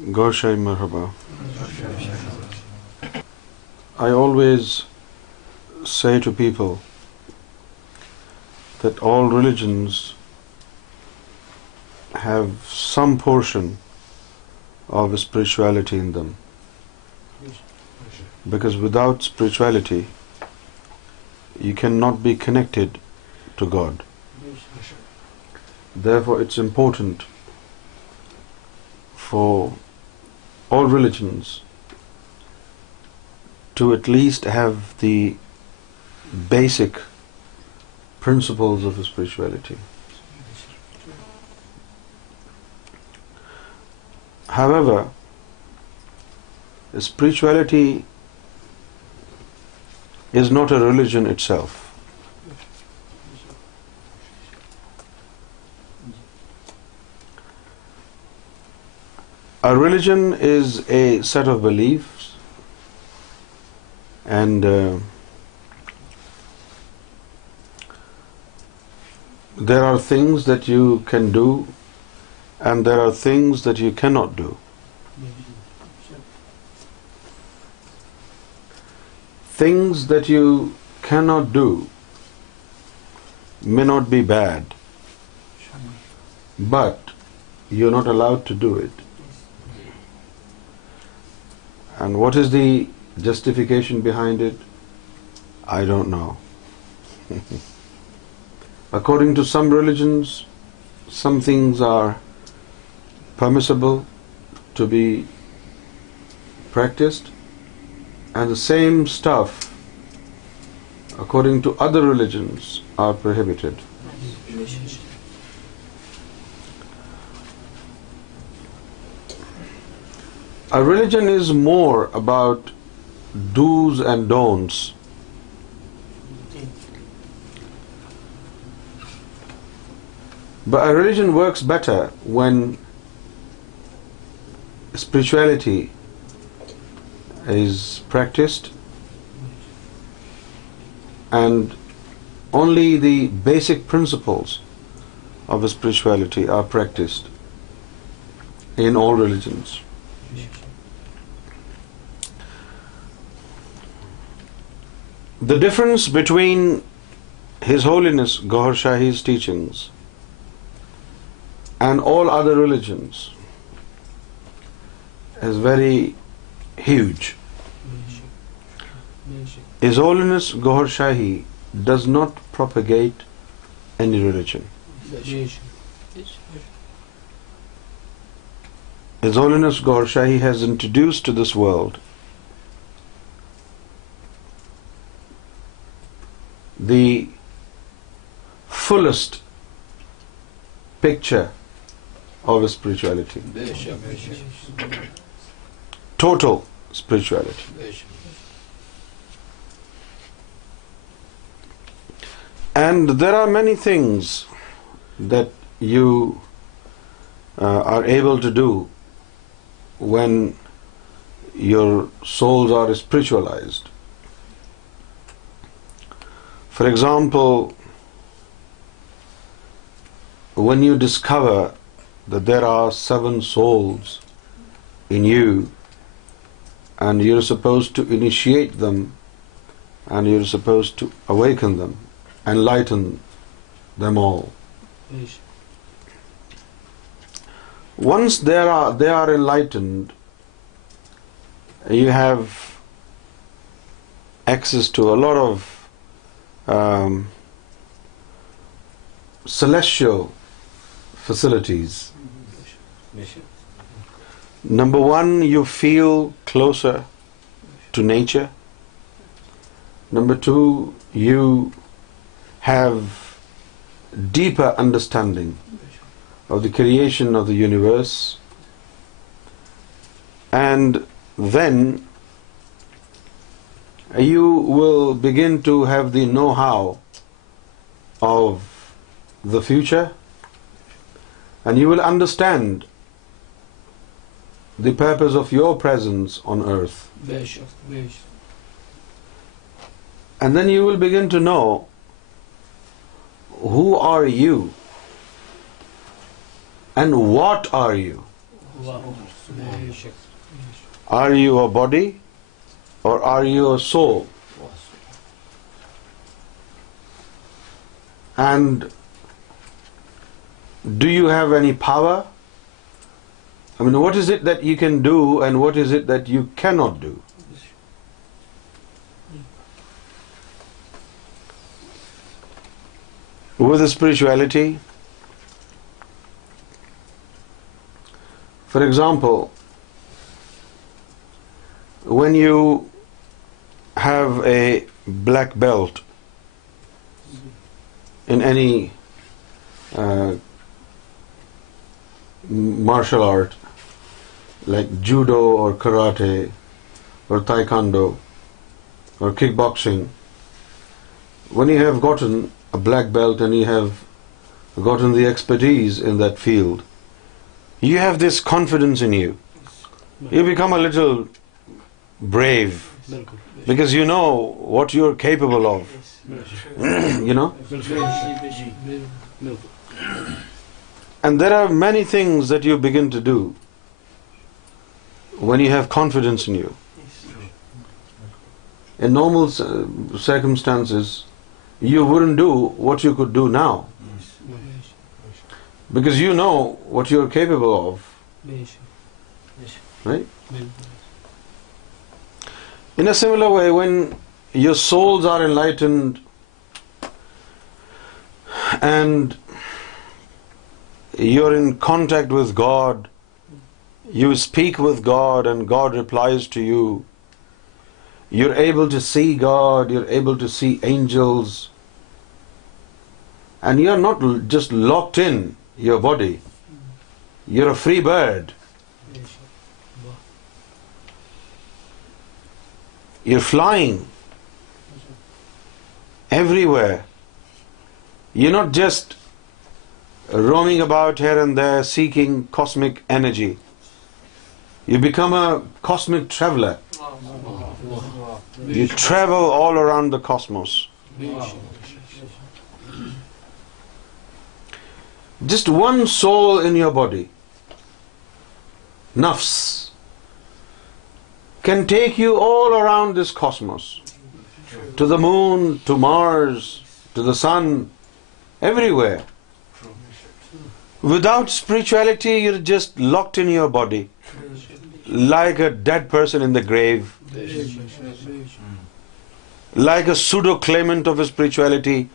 Gohar Shahi Marhaba. I always say to people that all religions have some portion of spirituality in them. Because without spirituality, you cannot be connected to God. Therefore, it's important for all religions to at least have the basic principles of spirituality. However, spirituality is not a religion itself. A religion is a set of beliefs, and there are things that you can do, and there are things that you cannot do. Things that you cannot do may not be bad, but you're not allowed to do it. And what is the justification behind it? I don't know. According to some religions, some things are permissible to be practiced, and the same stuff, according to other religions, are prohibited. A religion is more about do's and don'ts. But a religion works better when spirituality is practiced and only the basic principles of spirituality are practiced in all religions. The difference between His Holiness Gohar Shahi's teachings and all other religions is very huge. His Holiness Gohar Shahi does not propagate any religion. His Holiness Gohar Shahi has introduced to this world the fullest picture of spirituality. Total spirituality. And there are many things that you are able to do when your souls are spiritualized. For example, when you discover that there are 7 souls in you, and you're supposed to initiate them, and you're supposed to awaken them, enlighten them all. Once they are enlightened, you have access to a lot of celestial facilities. Number one, you feel closer to nature. Number two, you have deeper understanding of the creation of the universe. And then you will begin to have the know-how of the future, and you will understand the purpose of your presence on earth. And then you will begin to know who are you and what are you. Are you a body or are you a soul? And do you have any power? I mean, what is it that you can do and what is it that you cannot do? With the spirituality, for example, when you have a black belt in any martial art, like judo or karate or taekwondo or kickboxing, when you have gotten a black belt and you have gotten the expertise in that field, you have this confidence in you. You become a little brave because you know what you're capable of. You know? And there are many things that you begin to do when you have confidence in you. In normal circumstances, you wouldn't do what you could do now, because you know what you're capable of, right? In a similar way, when your souls are enlightened and you're in contact with God, you speak with God and God replies to you. You're able to see God, you're able to see angels, and you're not just locked in your body. You're a free bird. You're flying everywhere. You're not just roaming about here and there seeking cosmic energy. You become a cosmic traveler. You travel all around the cosmos. Just one soul in your body, nafs, can take you all around this cosmos, to the moon, to Mars, to the sun, everywhere. Without spirituality, you're just locked in your body, like a dead person in the grave, like a pseudo-claimant of spirituality,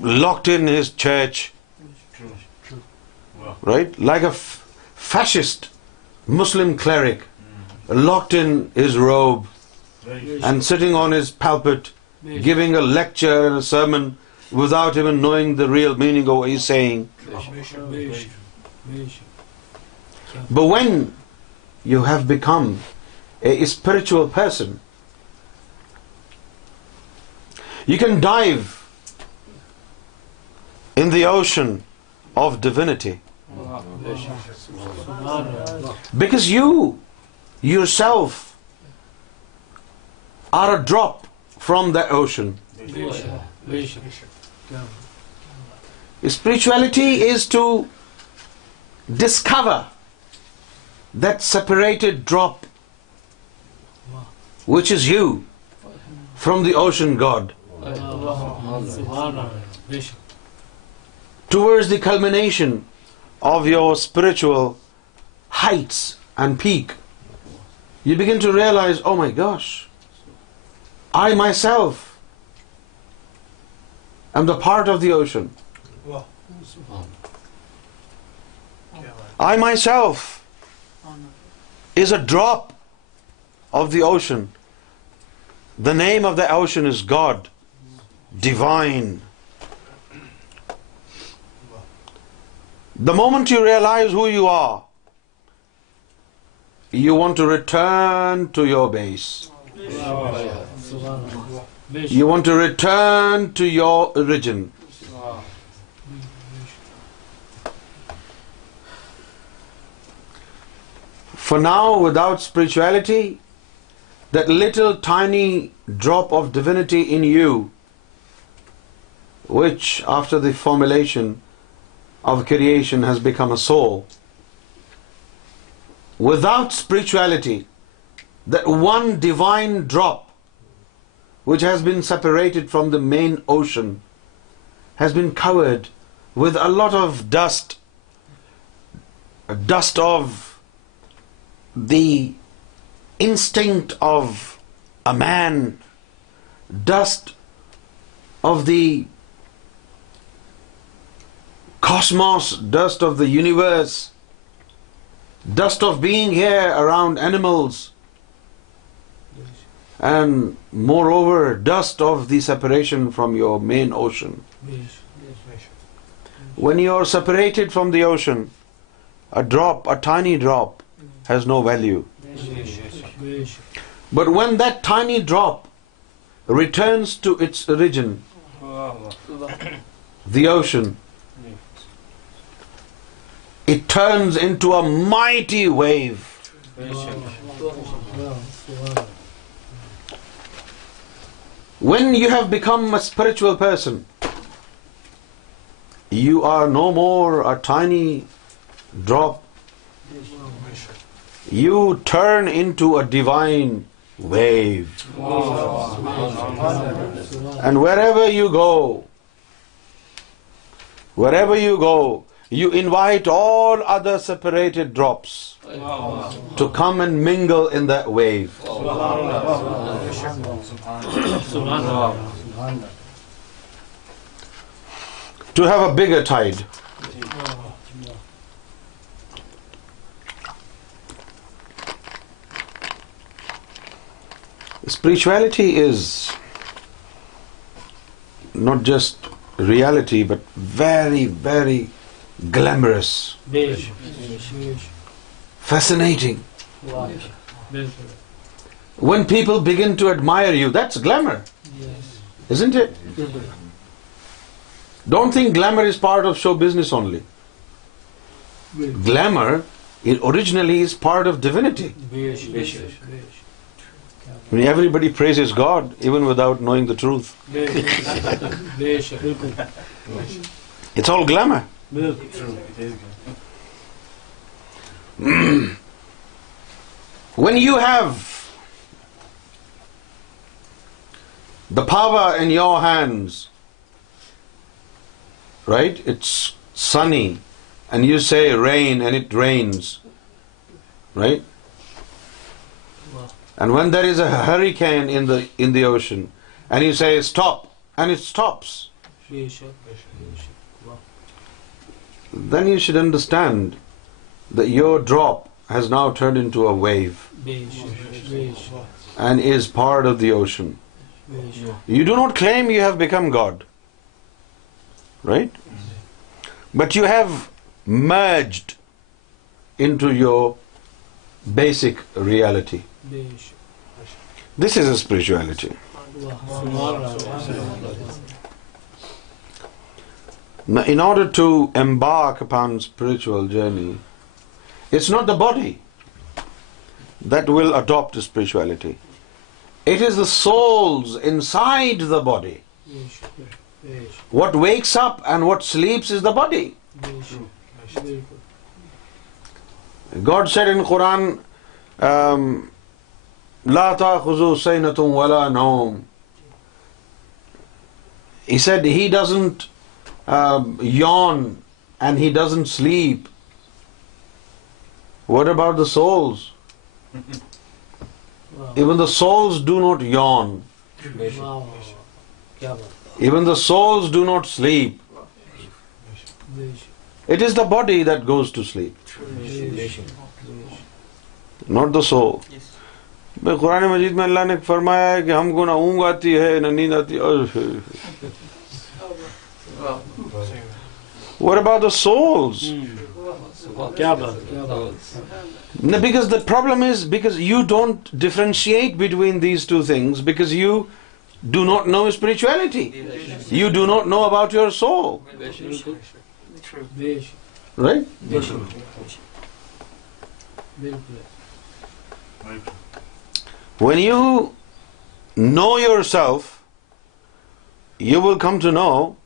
locked in his church, right? Like a fascist Muslim cleric, locked in his robe and sitting on his pulpit, giving a lecture and a sermon without even knowing the real meaning of what he's saying. But when you have become a spiritual person, you can dive in the ocean of divinity, because you yourself are a drop from the ocean. Spirituality is to discover that separated drop, which is you, from the ocean God, towards the culmination of your spiritual heights and peak. You begin to realize, oh my gosh, I myself am the part of the ocean. I myself is a drop of the ocean. The name of the ocean is God, divine. The moment you realize who you are, you want to return to your base. You want to return to your origin. For now, without spirituality, that little tiny drop of divinity in you, which after the formulation of creation has become a soul, without spirituality, that one divine drop which has been separated from the main ocean has been covered with a lot of dust of the instinct of a man, dust of the cosmos, dust of the universe, dust of being here around animals, and moreover dust of the separation from your main ocean. When you are separated from the ocean, a drop, a tiny drop, has no value. But when that tiny drop returns to its origin, the ocean, it turns into a mighty wave. When you have become a spiritual person, you are no more a tiny drop. You turn into a divine wave. And wherever you go, you invite all other separated drops to come and mingle in that wave. To have a bigger tide. Spirituality is not just reality, but very, very glamorous, fascinating. When people begin to admire you, that's glamour, isn't it? Don't think glamour is part of show business only. Glamour originally is part of divinity. I mean, everybody praises God even without knowing the truth. It's all glamour. When you have the power in your hands, right? It's sunny and you say rain and it rains, right? And when there is a hurricane in the ocean and you say stop and it stops, then you should understand that your drop has now turned into a wave and is part of the ocean. You do not claim you have become God, right? But you have merged into your basic reality. This is a spirituality. Now, in order to embark upon spiritual journey, it's not the body that will adopt spirituality. It is the souls inside the body. What wakes up and what sleeps is the body. God said in Quran, La ta'khudhu saynatun wala nawm. He said he doesn't yawn and he doesn't sleep. What about the souls? Even the souls do not yawn. Even the souls do not sleep. It is the body that goes to sleep, not the soul. قرآن مجید میں اللہ نے فرمایا ہے کہ ہم کو نہ اونگ آتی ہے نہ نیند آتی ہے. What about the souls? No, because the problem is because you don't differentiate between these two things, because you do not know spirituality. You do not know about your soul. Right? When you know yourself, you will come to know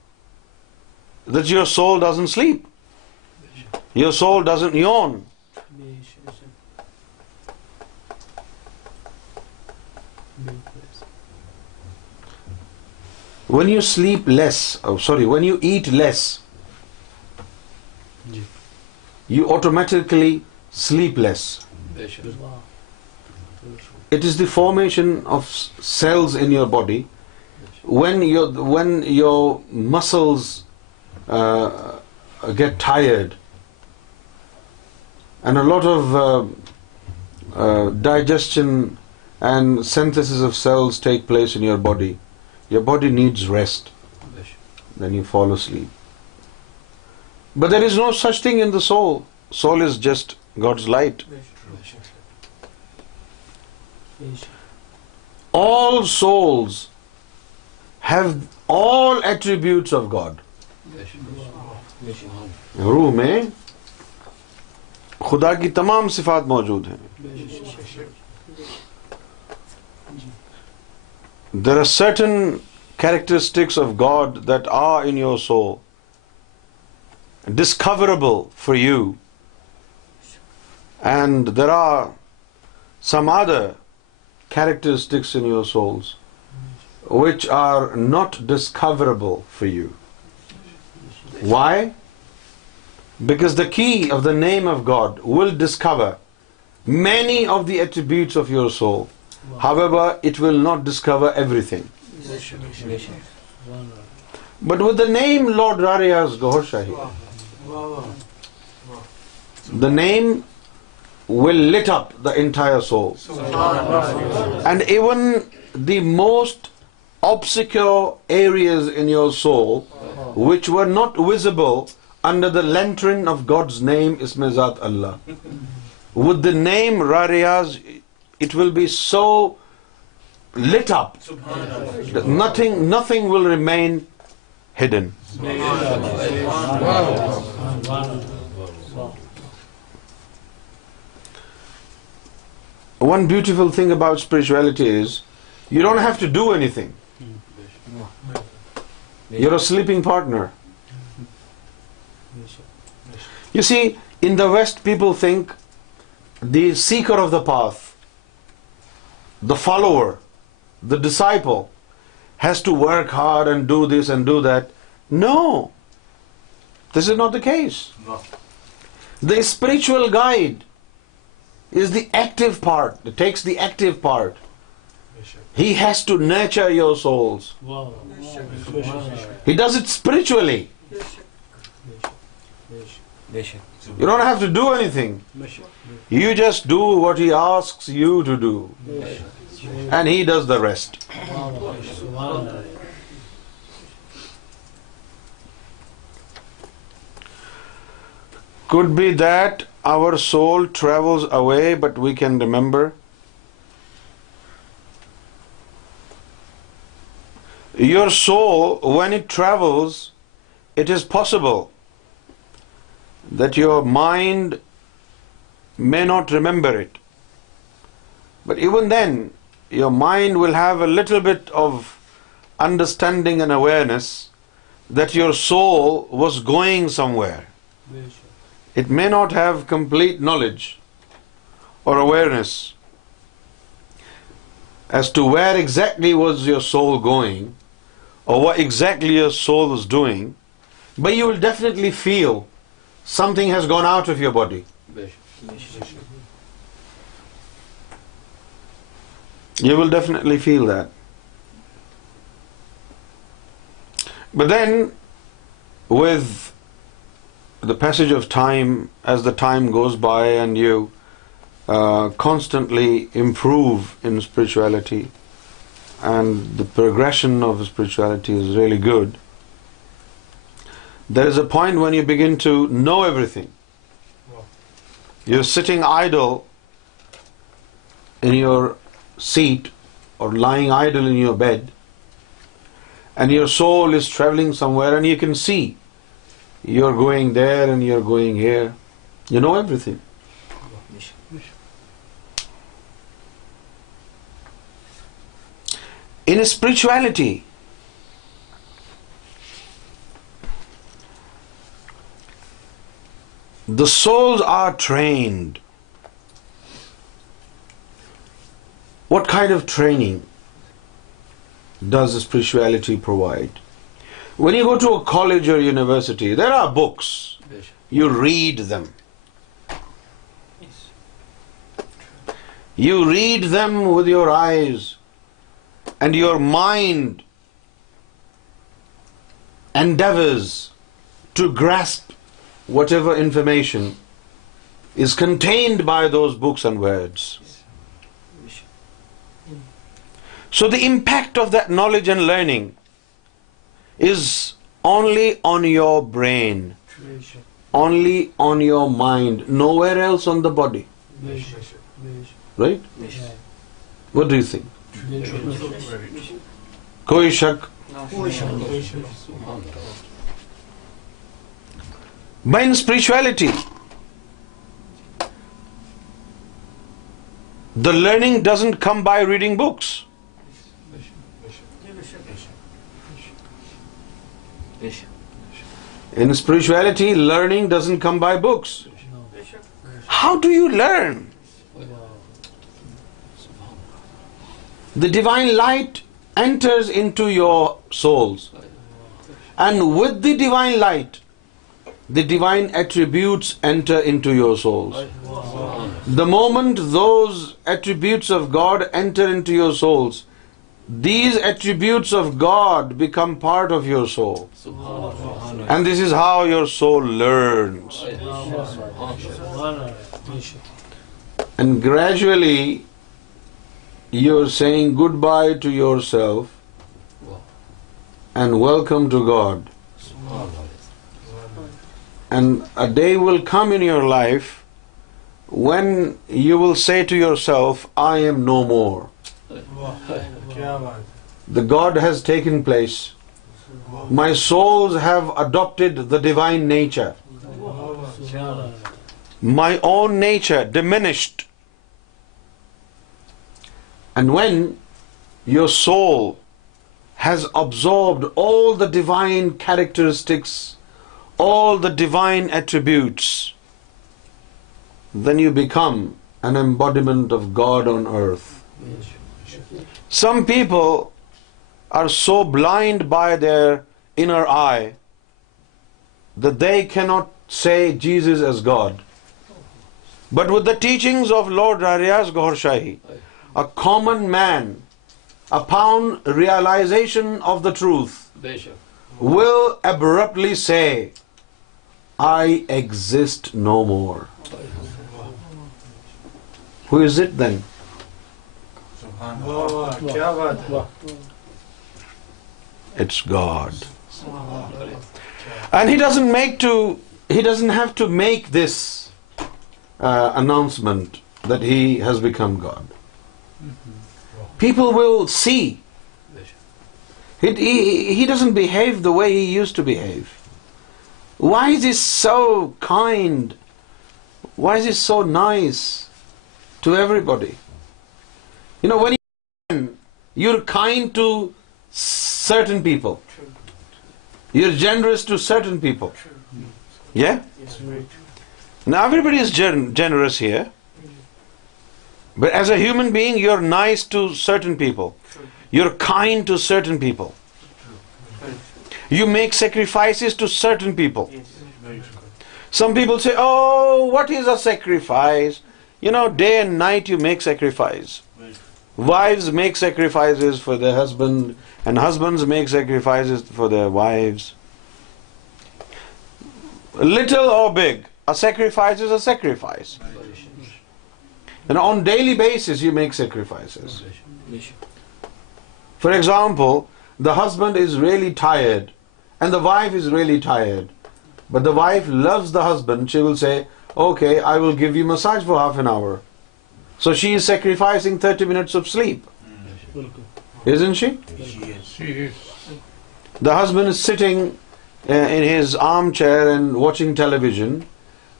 that your soul doesn't sleep. Your soul doesn't yawn. When you sleep less, when you eat less, you automatically sleep less. It is the formation of cells in your body. When your muscles get tired, and a lot of digestion and synthesis of cells take place in your body needs rest. Then you fall asleep. But there is no such thing in the soul. Soul is just God's light. All souls have all attributes of God. रूह में खुदा की तमाम सिफात मौजूद हैं. There are certain characteristics of God that are in your soul, discoverable for you, and there are some other characteristics in your souls which are not discoverable for you. Why? Because the key of the name of God will discover many of the attributes of your soul. However, it will not discover everything. But with the name Lord Riaz Gohar Shahi, the name will lit up the entire soul. And even the most obscure areas in your soul which were not visible under the lantern of God's name Isme-Zat Allah, with the name Riaz, it will be so lit up that nothing will remain hidden. One beautiful thing about spirituality is you don't have to do anything. You're a sleeping partner. You see, in the West, people think the seeker of the path, the follower, the disciple, has to work hard and do this and do that. No, this is not the case. The spiritual guide is the active part, it takes the active part. He has to nurture your souls. He does it spiritually. You don't have to do anything. You just do what he asks you to do. And he does the rest. Could be that our soul travels away, but we can remember. Your soul, when it travels, it is possible that your mind may not remember it. But even then, your mind will have a little bit of understanding and awareness that your soul was going somewhere. It may not have complete knowledge or awareness as to where exactly was your soul going or what exactly your soul was doing, but you will definitely feel something has gone out of your body. You will definitely feel that. But then, with the passage of time, as the time goes by and you constantly improve in spirituality, and the progression of spirituality is really good, there is a point when you begin to know everything. You're sitting idle in your seat or lying idle in your bed, and your soul is traveling somewhere, and you can see you're going there and you're going here. You know everything. In spirituality, the souls are trained. What kind of training? does spirituality provide? When you go to a college or university, there are books. You read them. You read them with your eyes, and your mind endeavors to grasp whatever information is contained by those books and words. So the impact of that knowledge and learning is only on your brain, only on your mind, nowhere else on the body. Right? What do you think? Koi shak? But in spirituality, the learning doesn't come by reading books. In spirituality, learning doesn't come by books. How do you learn? The divine light enters into your souls, and with the divine light, the divine attributes enter into your souls. The moment those attributes of God enter into your souls, these attributes of God become part of your soul. And this is how your soul learns. And gradually you're saying goodbye to yourself and welcome to God. And a day will come in your life when you will say to yourself, I am no more. The God has taken place. My souls have adopted the divine nature. My own nature diminished. And when your soul has absorbed all the divine characteristics, all the divine attributes, then you become an embodiment of God on earth. Some people are so blind by their inner eye that they cannot say Jesus as God. But with the teachings of Lord Riaz Gohar Shahi, a common man, upon realization of the truth, will abruptly say, I exist no more. Who is it then? It's God. And he doesn't have to make this announcement that he has become God. People will see. He doesn't behave the way he used to behave. Why is he so kind? Why is he so nice to everybody? You know, when you're kind to certain people, you're generous to certain people. Yeah? Now everybody is generous here. But as a human being, you're nice to certain people. You're kind to certain people. You make sacrifices to certain people. Some people say, oh, what is a sacrifice? You know, day and night you make sacrifice. Wives make sacrifices for their husband, and husbands make sacrifices for their wives. Little or big, a sacrifice is a sacrifice. And on daily basis you make sacrifices. For example, the husband is really tired and the wife is really tired, but the wife loves the husband. She will say, okay, I will give you massage for half an hour. So she is sacrificing 30 minutes of sleep. Isn't she? She is. The husband is sitting in his armchair and watching television,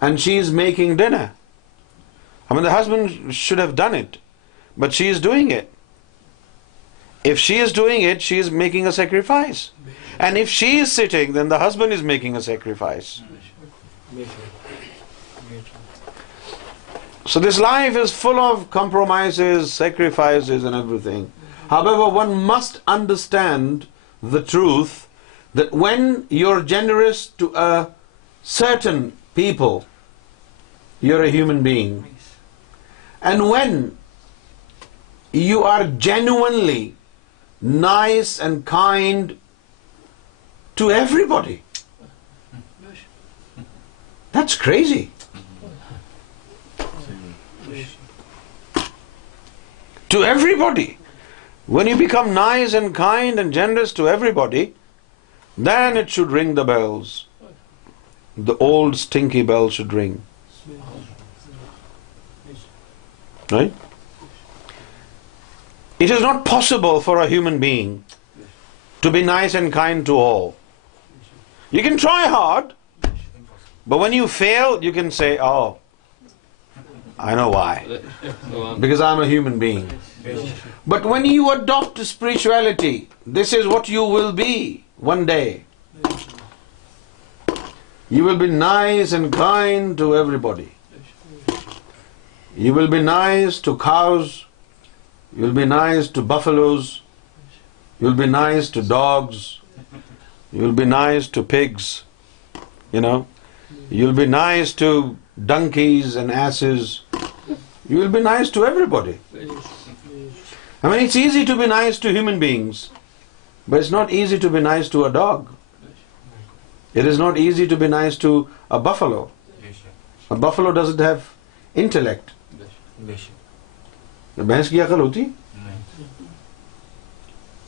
and she is making dinner. I mean, the husband should have done it, but she is doing it. If she is doing it, she is making a sacrifice. And if she is sitting, then the husband is making a sacrifice. So this life is full of compromises, sacrifices and everything. However, one must understand the truth that when you're generous to a certain people, you're a human being. And when you are genuinely nice and kind to everybody, that's crazy. To everybody. When you become nice and kind and generous to everybody, then it should ring the bells. The old stinky bell should ring. Right? It is not possible for a human being to be nice and kind to all. You can try hard, but when you fail, you can say, oh, I know why. Because I'm a human being. But when you adopt spirituality, this is what you will be one day. You will be nice and kind to everybody. You will be nice to cows. You will be nice to buffaloes. You will be nice to dogs. You will be nice to pigs. You will be nice to donkeys and asses. You will be nice to everybody. I mean, it's easy to be nice to human beings, but it's not easy to be nice to a dog. It is not easy to be nice to a buffalo. A buffalo doesn't have intellect. भैंस की अकल होती?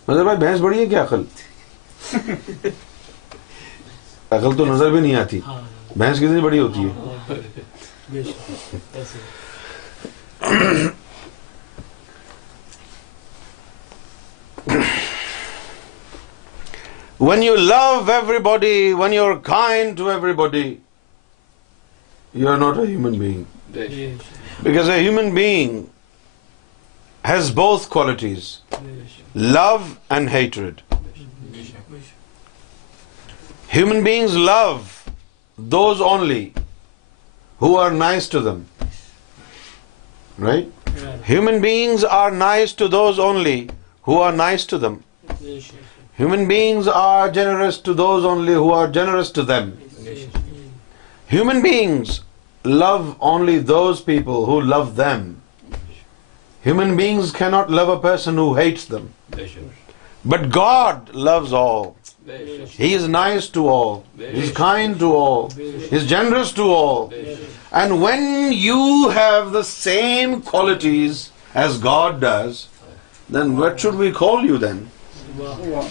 मतलब भाई भैंस बड़ी है क्या अकल? अकल तो नजर भी नहीं आती. भैंस कितनी बड़ी होती है? When you love everybody, when you're kind to everybody, you're not a human being. Because a human being has both qualities, love and hatred. Human beings love those only who are nice to them. Right? Human beings are nice to those only who are nice to them. Human beings are generous to those only who are generous to them. Human beings love only those people who love them. Human beings cannot love a person who hates them. But God loves all. He is nice to all. He is kind to all. He is generous to all. And when you have the same qualities as God does, then what should we call you then?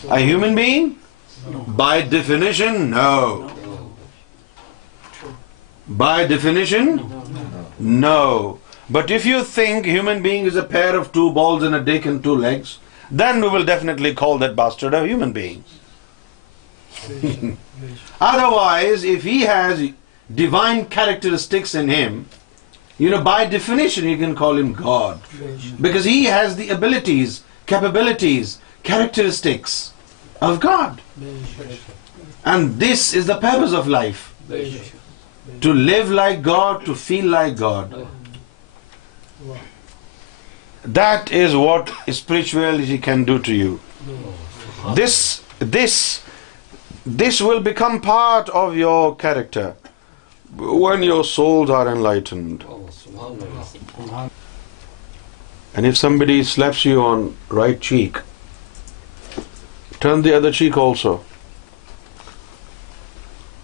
A human being? By definition, no. By definition, no. But if you think human being is a pair of two balls and a dick and two legs, then we will definitely call that bastard a human being. Otherwise, if he has divine characteristics in him, by definition you can call him God. Because he has the abilities, capabilities, characteristics of God. And this is the purpose of life. To live like God, to feel like God. That is what spirituality can do to you. This will become part of your character when your souls are enlightened. And if somebody slaps you on right cheek, turn the other cheek also.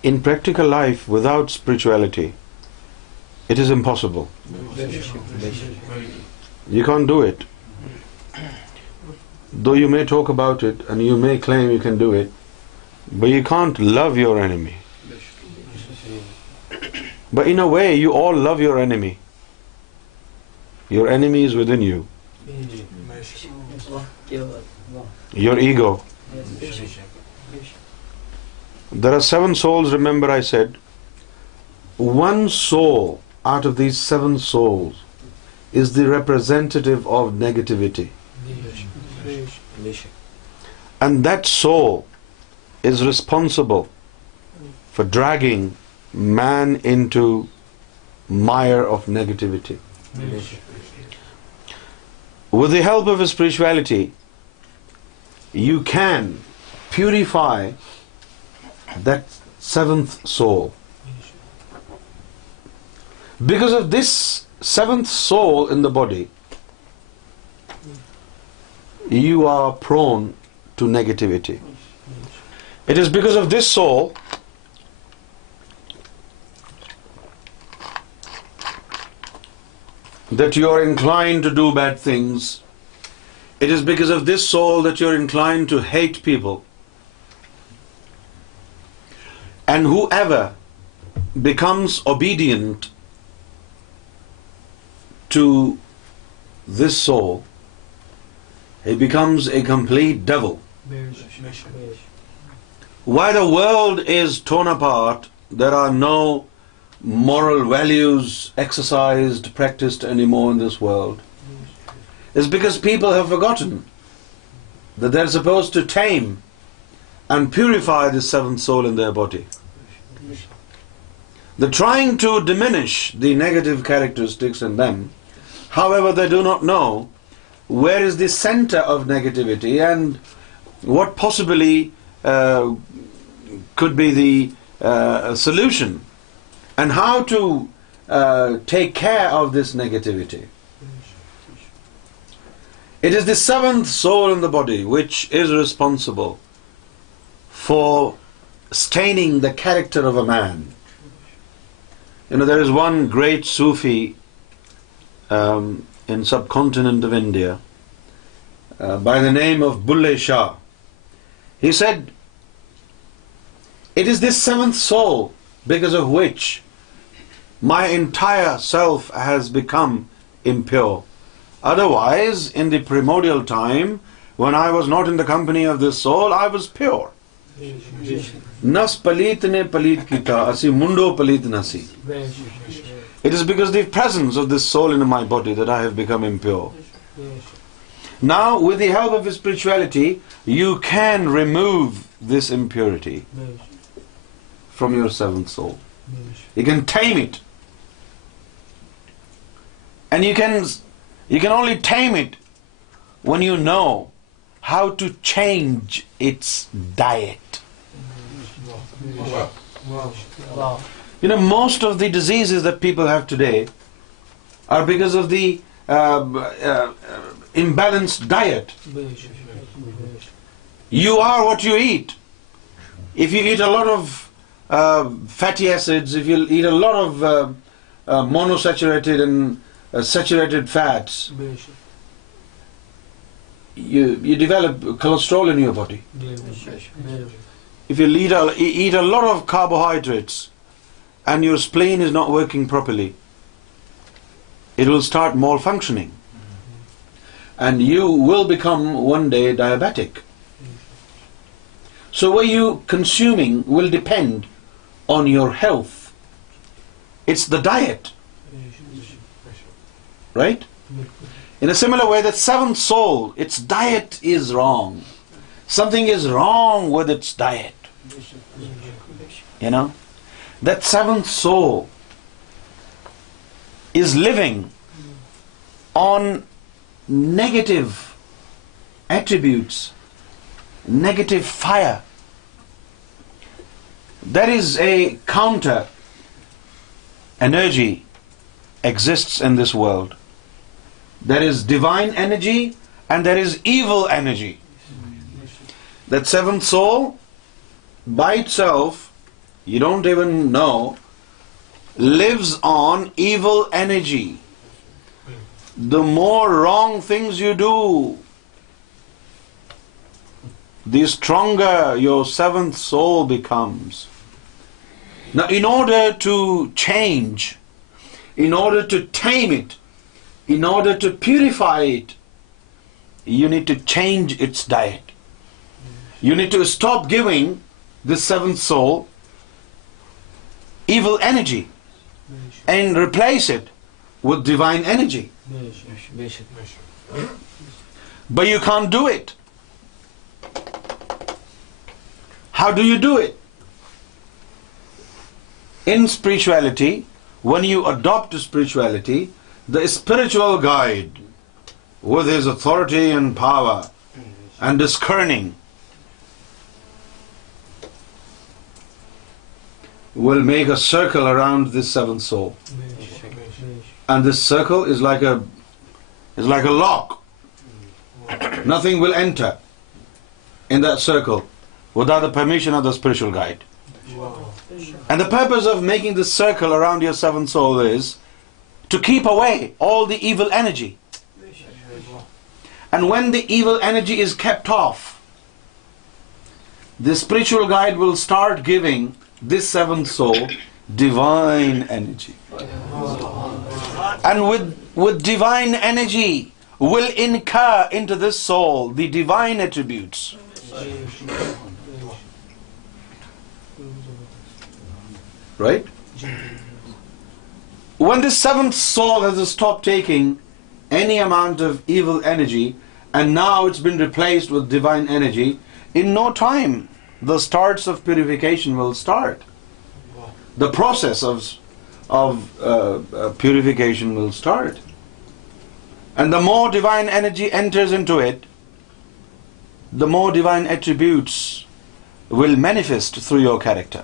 In practical life, without spirituality, it is impossible. You can't do it. Though you may talk about it and you may claim you can do it, but you can't love your enemy. But in a way, you all love your enemy. Your enemy is within you. Your ego. There are 7 souls, remember I said. One soul out of these 7 souls is the representative of negativity. And that soul is responsible for dragging man into mire of negativity. With the help of spirituality, you can purify that seventh soul. Because of this seventh soul in the body, you are prone to negativity. It is because of this soul that you are inclined to do bad things. It is because of this soul that you are inclined to hate people. And whoever becomes obedient to this soul, he becomes a complete devil. Why the world is torn apart, there are no moral values exercised, practiced anymore in this world, is because people have forgotten that they're supposed to tame and purify the seventh soul in their body. They're trying to diminish the negative characteristics in them. However, they do not know where is the center of negativity and what possibly could be the solution, and how to take care of this negativity. It is the seventh soul in the body which is responsible for staining the character of a man. There is one great Sufi in subcontinent of India by the name of Bulle Shah. He said, it is this seventh soul because of which my entire self has become impure. Otherwise, in the primordial time, when I was not in the company of this soul, I was pure. Nas palit ne palit kita, asi mundo palit nasi. It is because of the presence of this soul in my body that I have become impure. Now, with the help of spirituality, you can remove this impurity from your seventh soul. You can tame it. And you can only tame it when you know how to change its diet. Most of the diseases that people have today are because of the imbalanced diet. You are what you eat. If you eat a lot of fatty acids, if you eat a lot of monosaturated and saturated fats, you develop cholesterol in your body. If you eat a lot of carbohydrates and your spleen is not working properly, it will start malfunctioning. And you will become one day diabetic. So what you consuming will depend on your health. It's the diet. Right? In a similar way, that seventh soul, its diet is wrong. Something is wrong with its diet. That seventh soul is living on negative attributes, negative fire. There is a counter energy exists in this world. There is divine energy and there is evil energy. That seventh soul, by itself, you don't even know, lives on evil energy. The more wrong things you do, the stronger your seventh soul becomes. Now, in order to change, in order to tame it, in order to purify it, you need to change its diet. You need to stop giving this seventh soul evil energy and replace it with divine energy. But you can't do it. How do you do it? In spirituality, when you adopt spirituality, the spiritual guide with his authority and power and this kerning will make a circle around this seventh soul. And this circle is like a lock. Nothing will enter in that circle without the permission of the spiritual guide. And the purpose of making this circle around your seventh soul is to keep away all the evil energy. And when the evil energy is kept off, the spiritual guide will start giving this seventh soul divine energy. And with divine energy will incur into this soul the divine attributes. Right? When this seventh soul has stopped taking any amount of evil energy and now it's been replaced with divine energy, in no time the starts of purification will start. The process of purification will start. And the more divine energy enters into it, the more divine attributes will manifest through your character.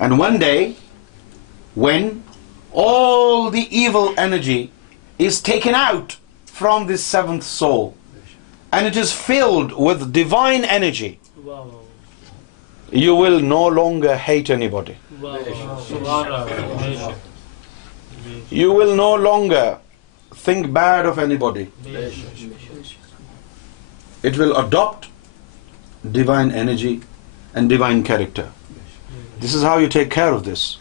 And one day, when all the evil energy is taken out from this seventh soul and it is filled with divine energy, you will no longer hate anybody. You will no longer think bad of anybody. It will adopt divine energy and divine character. This is how you take care of this.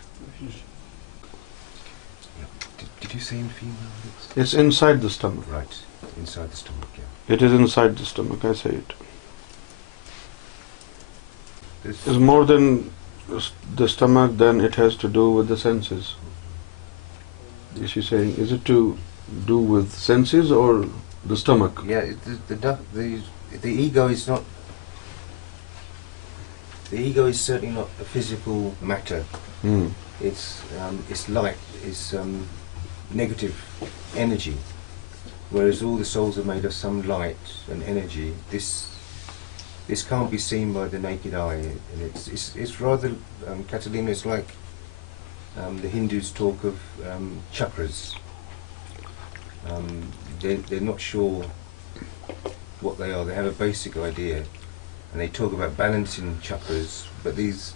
Did you say in female? It's inside the stomach. Right, inside the stomach, yeah. It is inside the stomach, I say it. This It's more than the stomach, then it has to do with the senses. Is she saying, is it to do with senses or the stomach? Yeah, the ego is not. The ego is certainly not a physical matter. Hmm. It's light. It's negative energy. Whereas all the souls are made of some light and energy. This can't be seen by the naked eye, and it's rather Catalina. It's like the Hindus talk of chakras. They're not sure what they are. They have a basic idea, and they talk about balancing chakras. But these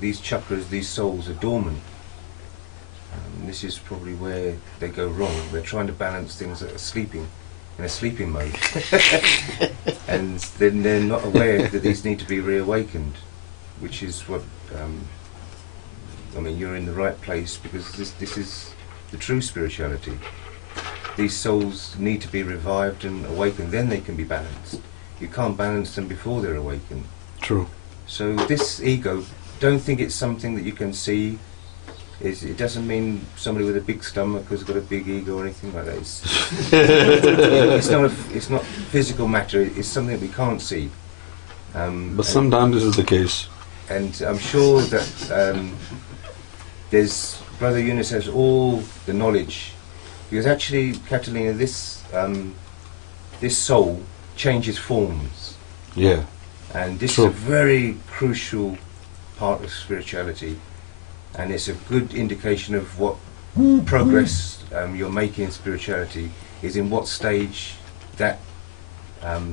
chakras, these souls, are dormant. This is probably where they go wrong. They're trying to balance things that are sleeping, in a sleeping mode, and then they're not aware that these need to be reawakened, which is what I mean. You're in the right place, because this is the true spirituality. These souls need to be revived and awakened, then they can be balanced. You can't balance them before they're awakened. True. So this ego, don't think it's something that you can see. It doesn't mean somebody with a big stomach has got a big ego or anything like that. It's not physical matter. It's something that we can't see. But sometimes this is the case. And I'm sure that there's Brother Younus has all the knowledge, because actually, Catalina, this soul changes forms. Yeah. And this True. is a very crucial part of spirituality, and it's a good indication of what progress you're making in spirituality, is in what stage that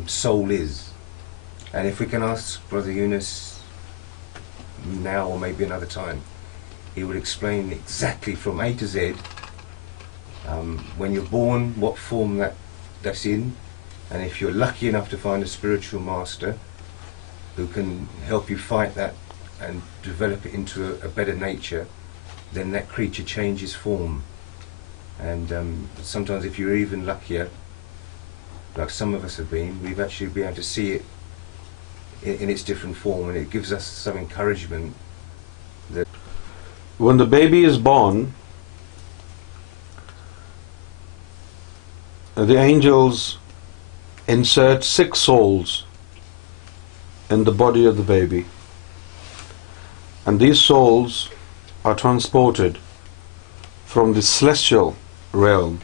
soul is. And if we can ask Brother Younus now, or maybe another time, he would explain exactly from A to Z, when you're born, what form that's in, and if you're lucky enough to find a spiritual master who can help you fight that and develop it into a better nature, then that creature changes form. And sometimes if you're even luckier, like some of us have been, we've actually been able to see it in its different form, and it gives us some encouragement that When the baby is born, the angels insert 6 souls in the body of the baby, and these souls are transported from the celestial realm,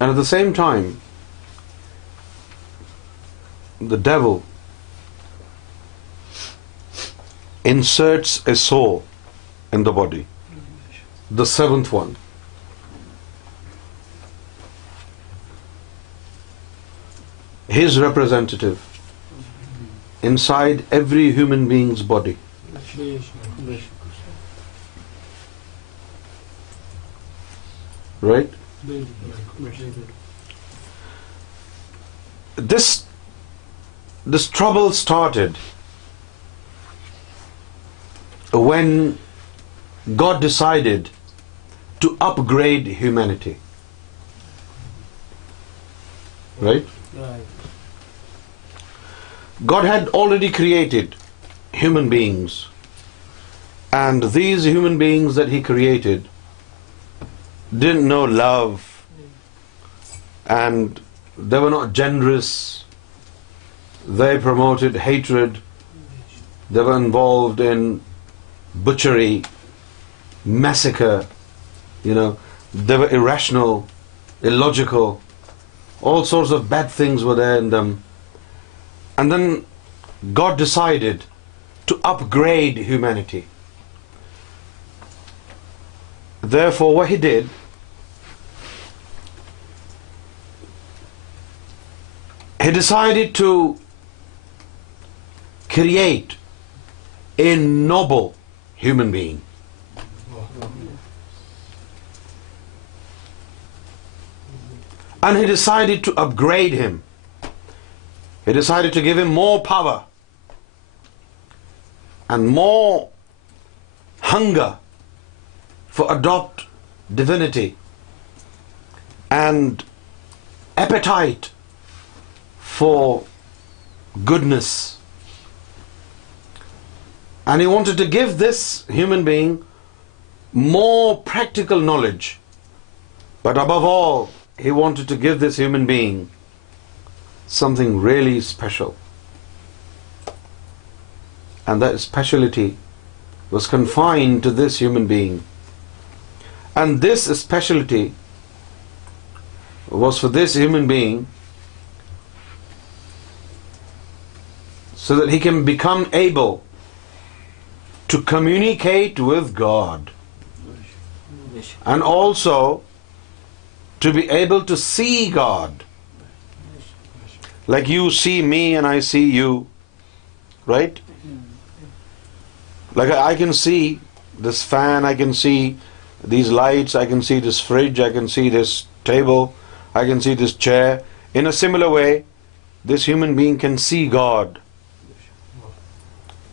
and at the same time the devil inserts a soul in the body, the seventh one. His representative inside every human being's body. Right? This trouble started when God decided to upgrade humanity. Right? God had already created human beings, and these human beings that He created didn't know love, and they were not generous. They promoted hatred. They were involved in butchery, massacre. They were irrational, illogical. All sorts of bad things were there in them. And then God decided to upgrade humanity. Therefore, what He did, He decided to create a noble human being. And He decided to upgrade him. He decided to give him more power and more hunger for adopt divinity and appetite for goodness. And He wanted to give this human being more practical knowledge. But above all, He wanted to give this human being something really special. And that speciality was confined to this human being. And this speciality was for this human being so that he can become able to communicate with God, and also to be able to see God. Like you see me and I see you, right? Like I can see this fan, I can see these lights, I can see this fridge, I can see this table, I can see this chair. In a similar way, this human being can see God.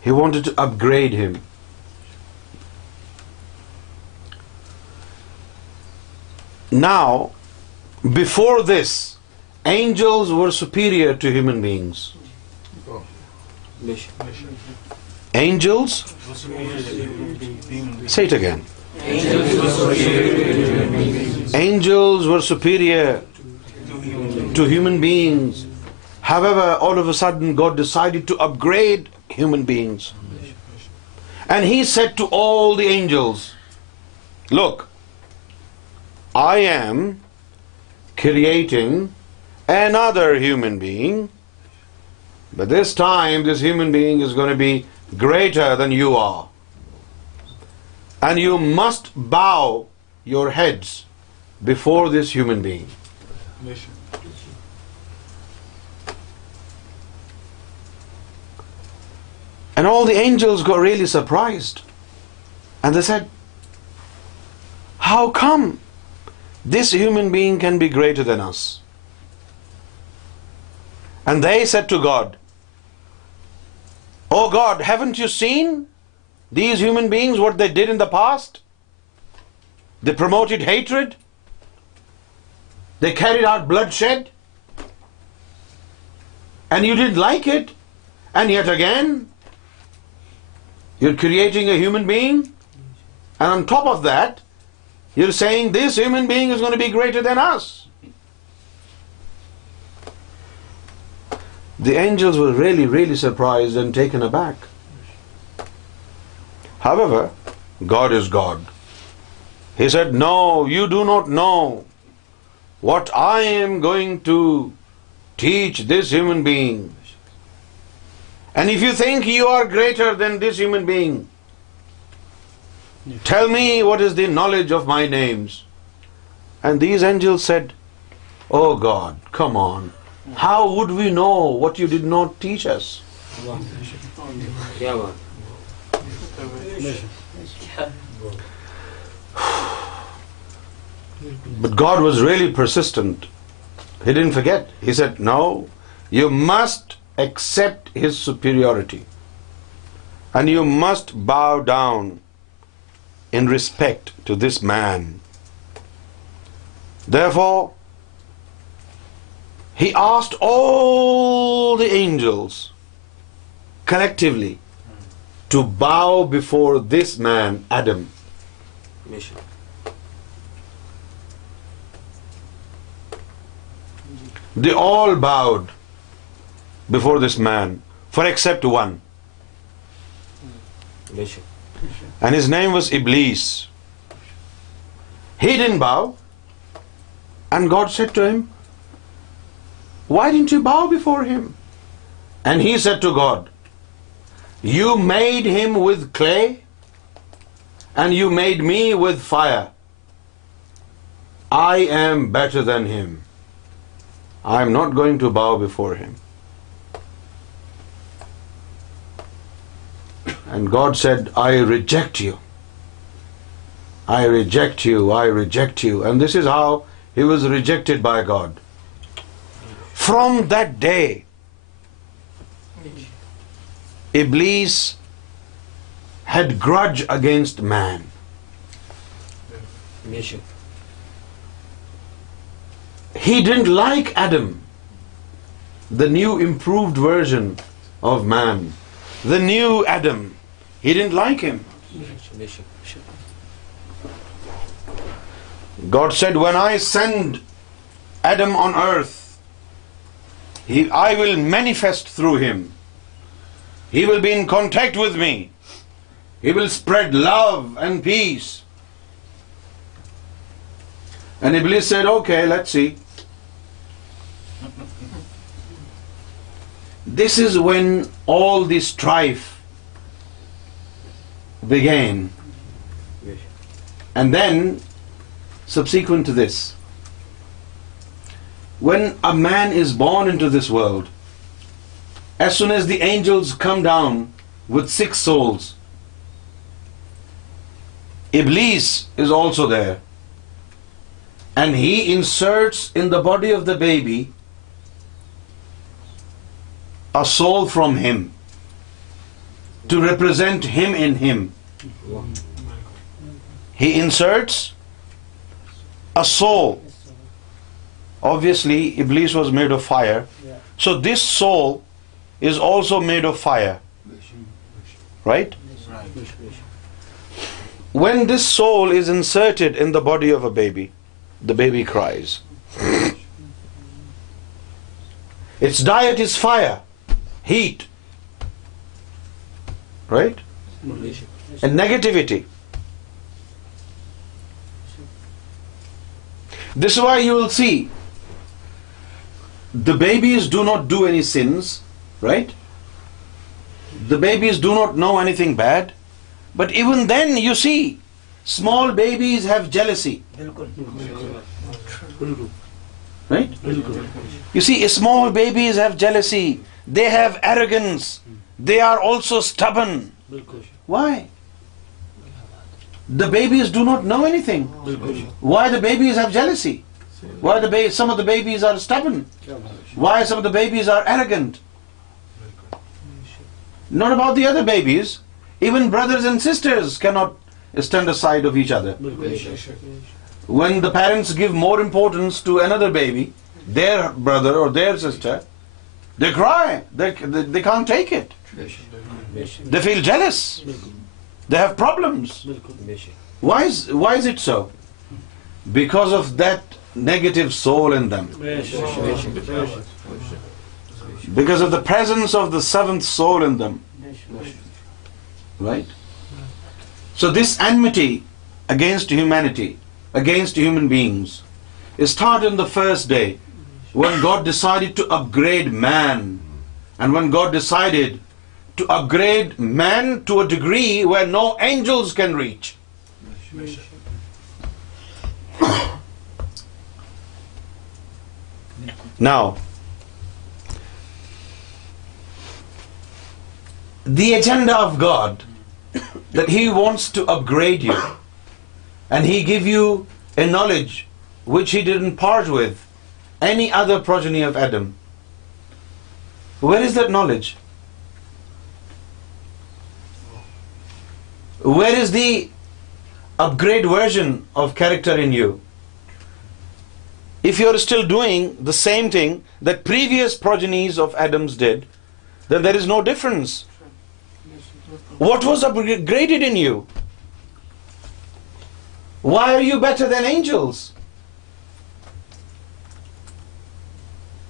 He wanted to upgrade him. Now, before this, angels were superior to human beings. Angels? Say it again. Angels were superior to human beings. However, all of a sudden, God decided to upgrade human beings. And He said to all the angels, look, I am creating another human being, but this time this human being is going to be greater than you are. And you must bow your heads before this human being. And all the angels got really surprised. And they said, how come this human being can be greater than us? And they said to God, oh God, haven't you seen these human beings, what they did in the past? They promoted hatred. They carried out bloodshed. And you didn't like it. And yet again, you're creating a human being. And on top of that, you're saying this human being is going to be greater than us. The angels were really, really surprised and taken aback. However, God is God. He said, no, you do not know what I am going to teach this human being. And if you think you are greater than this human being, tell me what is the knowledge of my names. And these angels said, oh God, come on. How would we know what you did not teach us? But God was really persistent. He didn't forget. He said, no, you must accept his superiority. And you must bow down in respect to this man. Therefore, he asked all the angels collectively to bow before this man, Adam. They all bowed before this man, for except one. And his name was Iblis. He didn't bow. And God said to him, why didn't you bow before him? And he said to God, you made him with clay, and you made me with fire. I am better than him. I am not going to bow before him. And God said, I reject you. I reject you. I reject you. And this is how he was rejected by God. From that day, Iblis had grudge against man. He didn't like Adam, the new improved version of man, the new Adam. He didn't like him. God said, when I send Adam on earth, I will manifest through him. He will be in contact with me. He will spread love and peace. And Iblis said, okay, let's see. This is when all the strife began. And then, subsequent to this, when a man is born into this world, as soon as the angels come down with 6 souls, Iblis is also there. And he inserts in the body of the baby a soul from him to represent him in him. He inserts a soul. Obviously, Iblis was made of fire. So this soul is also made of fire. Right? When this soul is inserted in the body of a baby, the baby cries. Its diet is fire, heat. Right? And negativity. This is why you will see the babies do not do any sins, right? The babies do not know anything bad. But even then you see small babies have jealousy. Right? You see, small babies have jealousy. They have arrogance. They are also stubborn. Why? The babies do not know anything. Why the babies have jealousy? Why some of the babies are stubborn? Why some of the babies are arrogant? Not about the other babies. Even brothers and sisters cannot stand aside of each other. When the parents give more importance to another baby, their brother or their sister, they cry. They can't take it. They feel jealous. They have problems. Why is it so? Because of that negative soul in them. Because of the presence of the 7th soul in them. Right? So this enmity against humanity, against human beings, is started on the first day when God decided to upgrade man, and when God decided to upgrade man to a degree where no angels can reach. Now, the agenda of God, that He wants to upgrade you, and He give you a knowledge which He didn't part with any other progeny of Adam. Where is that knowledge? Where is the upgrade version of character in you? If you're still doing the same thing that previous progenies of Adams did, then there is no difference. What was upgraded in you? Why are you better than angels?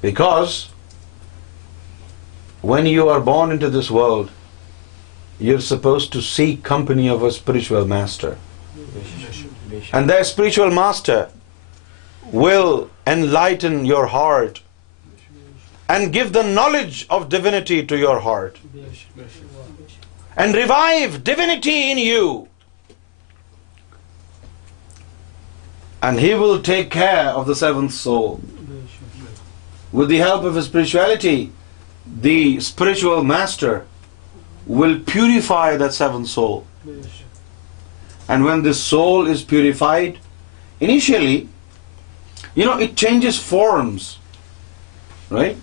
Because when you are born into this world, you're supposed to seek company of a spiritual master. And that spiritual master will enlighten your heart and give the knowledge of divinity to your heart and revive divinity in you. And He will take care of the seventh soul. With the help of His spirituality, the spiritual master will purify that seventh soul. And when this soul is purified, initially, it changes forms, right?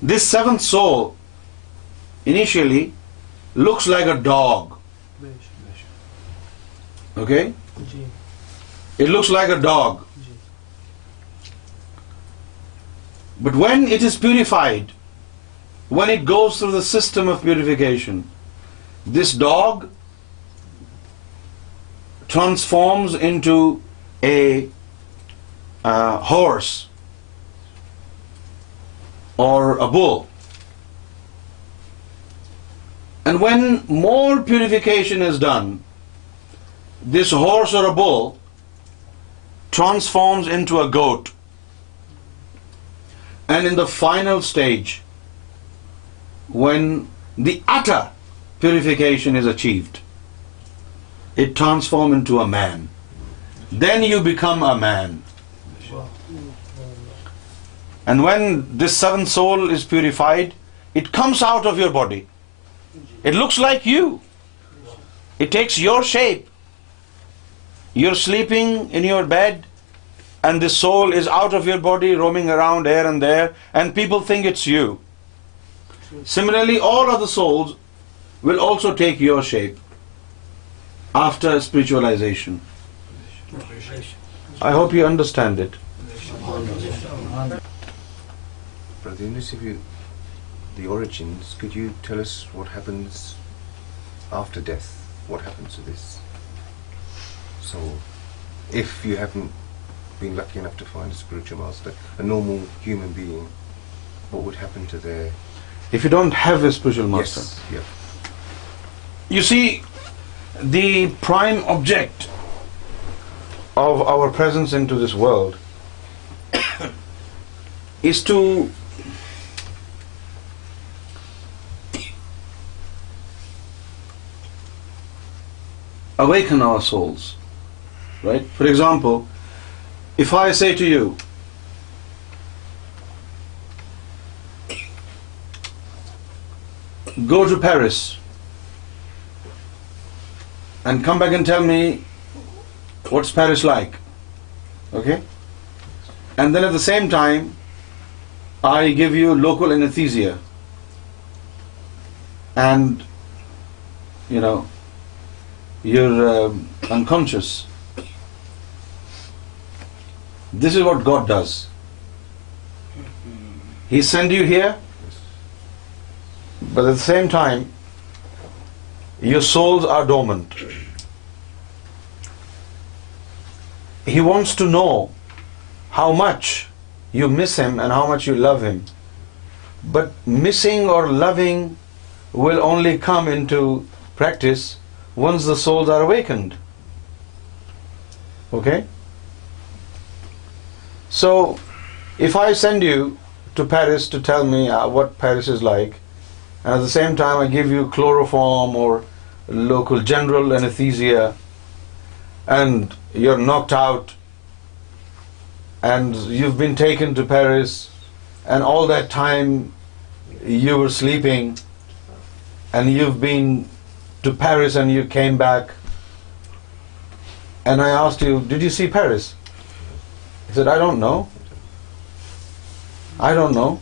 This seventh soul initially looks like a dog. Okay? It looks like a dog. But when it is purified, when it goes through the system of purification, this dog transforms into a horse or a bull. And when more purification is done, this horse or a bull transforms into a goat. And in the final stage, when the utter purification is achieved, it transforms into a man. Then you become a man. And when this seventh soul is purified, it comes out of your body. It looks like you. It takes your shape. You're sleeping in your bed, and the soul is out of your body, roaming around here and there, and people think it's you. Similarly, all of the souls will also take your shape after spiritualization. I hope you understand it. Brother Younus, the origins, could you tell us what happens after death? What happens to this soul? If you haven't been lucky enough to find a spiritual master, a normal human being, what would happen to their... If you don't have a spiritual master. Yes, yeah. You see, the prime object of our presence into this world is to awaken our souls, right? For example, if I say to you, go to Paris and come back and tell me what's Paris like, okay? And then at the same time, I give you local anesthesia, and you're unconscious. This is what God does. He sends you here, but at the same time, your souls are dormant. He wants to know how much you miss Him and how much you love Him. But missing or loving will only come into practice once the souls are awakened. Okay? So, if I send you to Paris to tell me what Paris is like, and at the same time I give you chloroform or local general anesthesia, and you're knocked out, and you've been taken to Paris, and all that time you were sleeping, and you've been to Paris and you came back, and I asked you, did you see Paris? He said, I don't know. I don't know.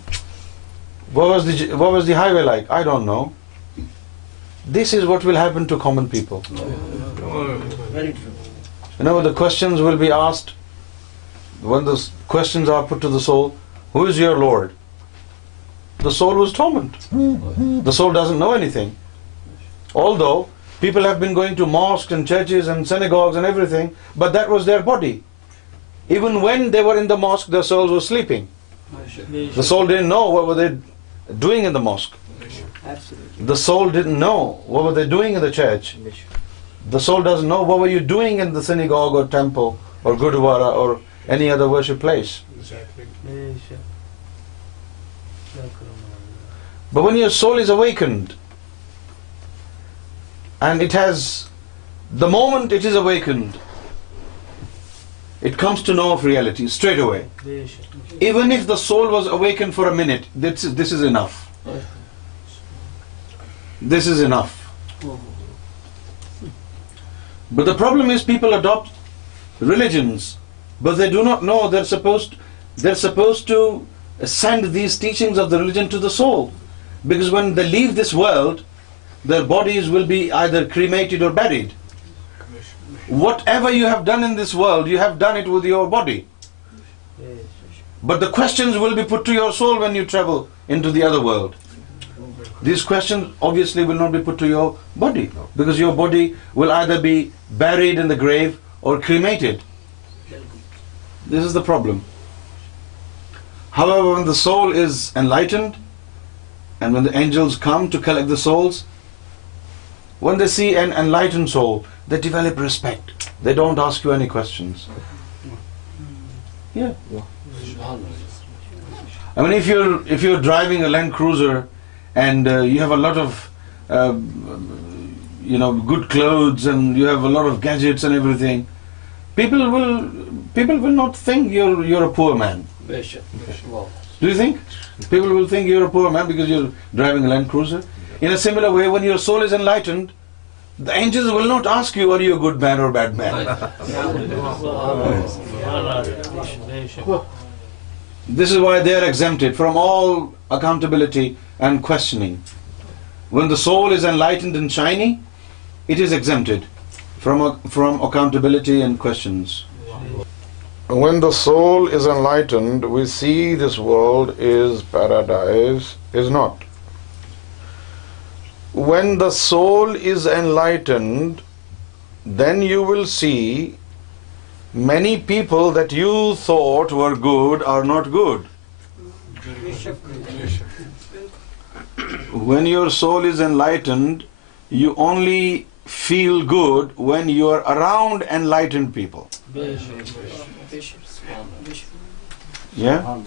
What was the highway like? I don't know. This is what will happen to common people. Very true. You know, the questions will be asked. When the questions are put to the soul, who is your Lord? The soul was tormented. The soul doesn't know anything. Although people have been going to mosques and churches and synagogues and everything, but that was their body. Even when they were in the mosque, their souls were sleeping. The soul didn't know what were they doing in the mosque. Absolutely. The soul didn't know what were they doing in the church. The soul doesn't know what were you doing in the synagogue or temple or gurdwara or any other worship place. Exactly. But when your soul is awakened, and it has, the moment it is awakened, it comes to know of reality straight away. Even if the soul was awakened for a minute, this is enough. This is enough. But the problem is people adopt religions, but they do not know they're supposed to send these teachings of the religion to the soul. Because when they leave this world, their bodies will be either cremated or buried. Whatever you have done in this world, you have done it with your body. But the questions will be put to your soul when you travel into the other world. These questions obviously will not be put to your body, because your body will either be buried in the grave or cremated. This is the problem. However, when the soul is enlightened, and when the angels come to collect the souls, when they see an enlightened soul, they develop respect. They don't ask you any questions. Yeah. I mean, if you're driving a Land Cruiser and you have a lot of good clothes and you have a lot of gadgets and everything, people will not think you're a poor man. Do you think? People will think you're a poor man because you're driving a Land Cruiser. In a similar way, when your soul is enlightened, the angels will not ask you, are you a good man or a bad man? This is why they are exempted from all accountability and questioning. When the soul is enlightened and shiny, it is exempted from accountability and questions. When the soul is enlightened, we see this world is paradise, is not. When the soul is enlightened, then you will see many people that you thought were good are not good. When your soul is enlightened, you only feel good when you are around enlightened people. Yeah?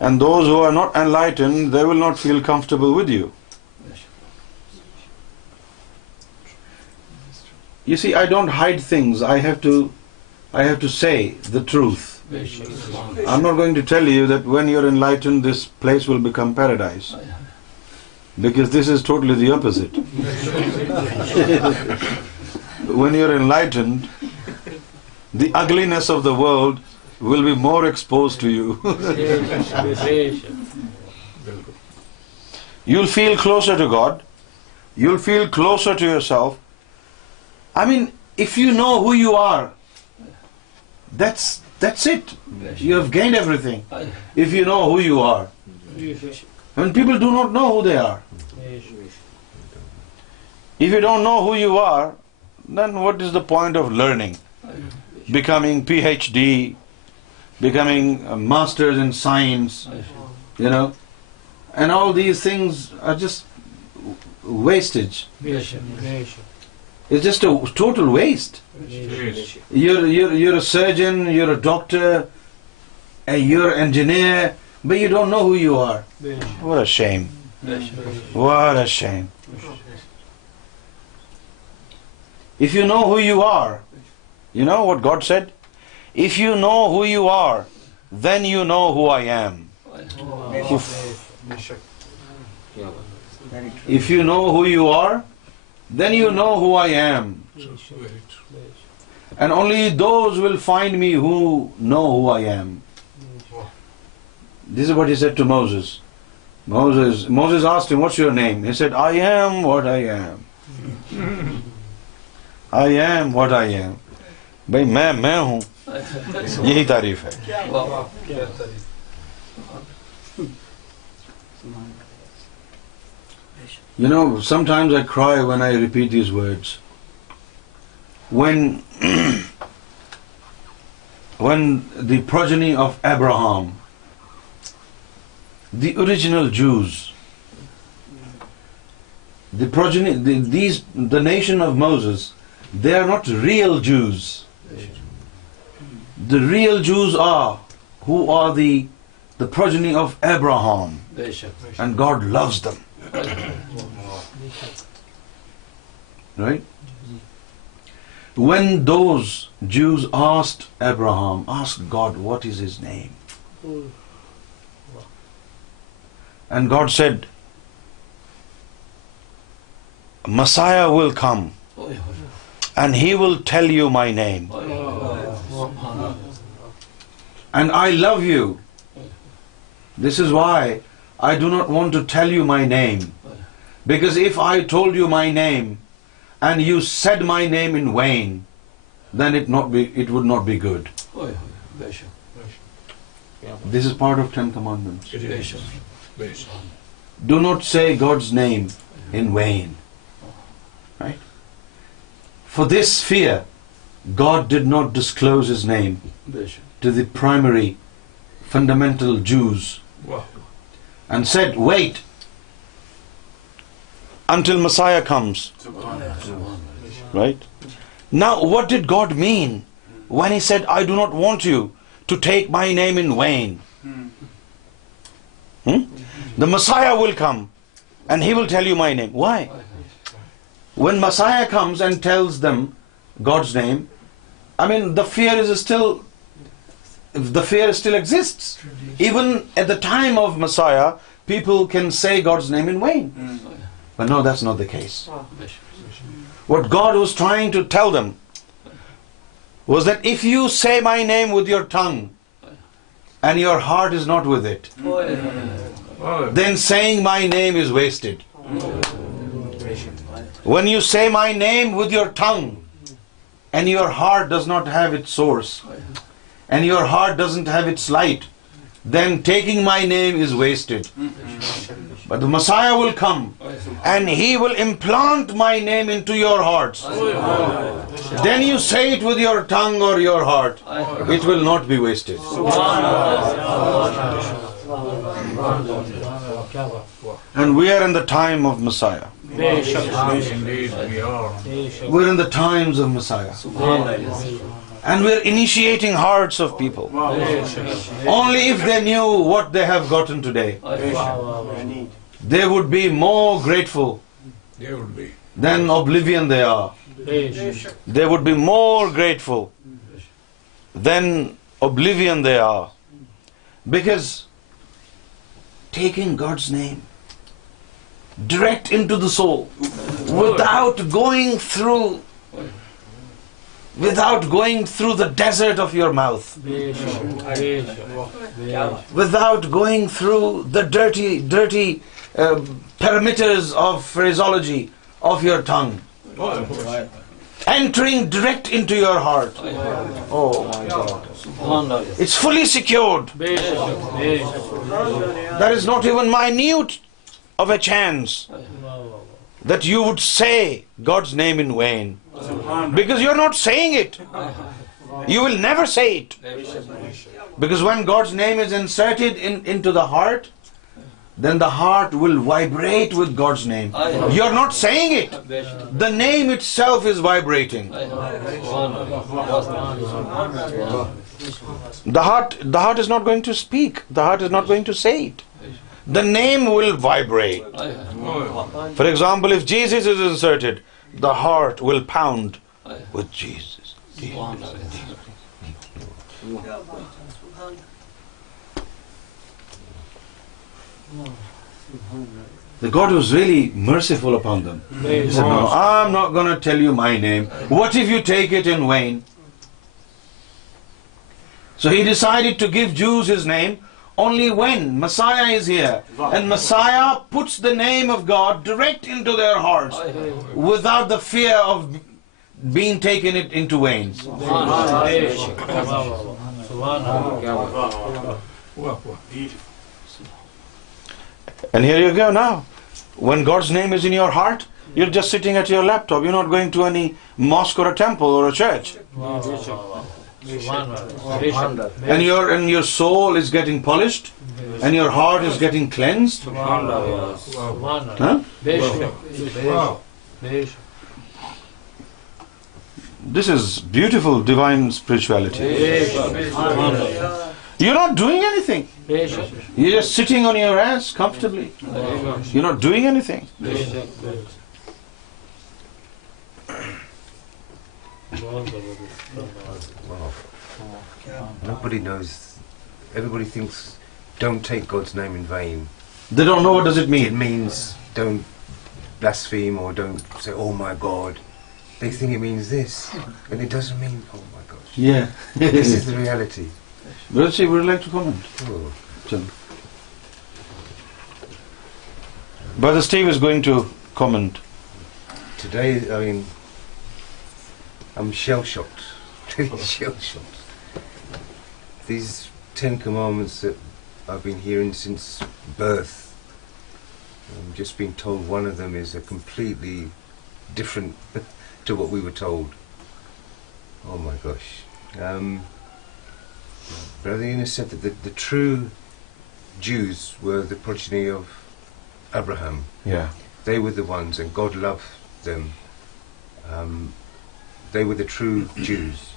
And those who are not enlightened, they will not feel comfortable with you. You see, I don't hide things. I have to say the truth. I'm not going to tell you that when you're enlightened, this place will become paradise. Because this is totally the opposite. When you're enlightened, the ugliness of the world will be more exposed to you. You'll feel closer to God. You'll feel closer to yourself. I mean, if you know who you are, that's it. You have gained everything. If you know who you are. When people do not know who they are. If you don't know who you are, then what is the point of learning? Becoming PhD, becoming a master's in science, and all these things are just wastage. It's just a total waste. You're a surgeon, you're a doctor, You're an engineer, but you don't know who you are. What a shame. What a shame. If you know who you are, you know what God said? If you know who you are, then you know who I am. If you know who you are, then you know who I am. And only those will find me who know who I am. This is what he said to Moses. Moses asked him, what's your name? He said, I am what I am. I am what I am. بھائی میں ہوں, یہی تعریف ہے. You know, sometimes I cry when I repeat these words. When the progeny of Abraham, the original Jews, the nation of Moses, they are not real Jews. The real Jews are who are the progeny of Abraham, and God loves them. Right? When those Jews asked God, what is his name? And God said, Messiah will come and he will tell you my name. And I love you. This is why I do not want to tell you my name. Because if I told you my name and you said my name in vain, then it would not be good. This is part of 10 Commandments. Do not say God's name in vain. Right? For this fear, God did not disclose his name to the primary fundamental Jews and said, wait until Messiah comes. Right? Now, what did God mean when he said, I do not want you to take my name in vain? The Messiah will come and he will tell you my name. Why? When Messiah comes and tells them God's name, the fear still exists. Even at the time of Messiah, people can say God's name in vain. But no, that's not the case. What God was trying to tell them was that if you say my name with your tongue and your heart is not with it, then saying my name is wasted. When you say my name with your tongue and your heart does not have its source and your heart doesn't have its light, then taking my name is wasted. But the Messiah will come and he will implant my name into your hearts. Then you say it with your tongue or your heart. It will not be wasted. And we are in the time of Messiah. Indeed, we are. We're in the times of Messiah. And we're initiating hearts of people. Only if they knew what they have gotten today, they would be more grateful than oblivion they are. They would be more grateful than oblivion they are. Because taking God's name direct into the soul without going through the desert of your mouth, without going through the dirty perimeters of phraseology of your tongue, entering direct into your heart. Oh my God. It's fully secured. There is not even minute of a chance that you would say God's name in vain. Because you're not saying it. You will never say it. Because when God's name is inserted into the heart, then the heart will vibrate with God's name. You're not saying it. The name itself is vibrating. The heart is not going to speak. The heart is not going to say it. The name will vibrate. For example, if Jesus is inserted, the heart will pound with Jesus. The God was really merciful upon them. He said, no, I'm not going to tell you my name. What if you take it in vain? So he decided to give Jews his name only when Messiah is here. And Messiah puts the name of God direct into their hearts without the fear of being taken it into vain. And here you go now. When God's name is in your heart, you're just sitting at your laptop. You're not going to any mosque or a temple or a church. And your soul is getting polished, and your heart is getting cleansed. Huh? This is beautiful divine spirituality. You're not doing anything. You're just sitting on your ass comfortably. You're not doing anything. Wow. Nobody knows. Everybody thinks, don't take God's name in vain. They don't know what does it It mean. means don't blaspheme or don't say, oh my God. They think it means this. And it doesn't mean, oh my gosh. Yeah. This is the reality. Brother Steve, would you like to comment? Oh. Brother Steve is going to comment. Today, I mean, I'm shell-shocked. Really shell-shocked. These 10 commandments that I've been hearing since birth, I'm just being told one of them is a completely different to what we were told. Oh my gosh. Brother Younus said that the true Jews were the progeny of Abraham. Yeah. They were the ones, and God loved them. They were the true Jews.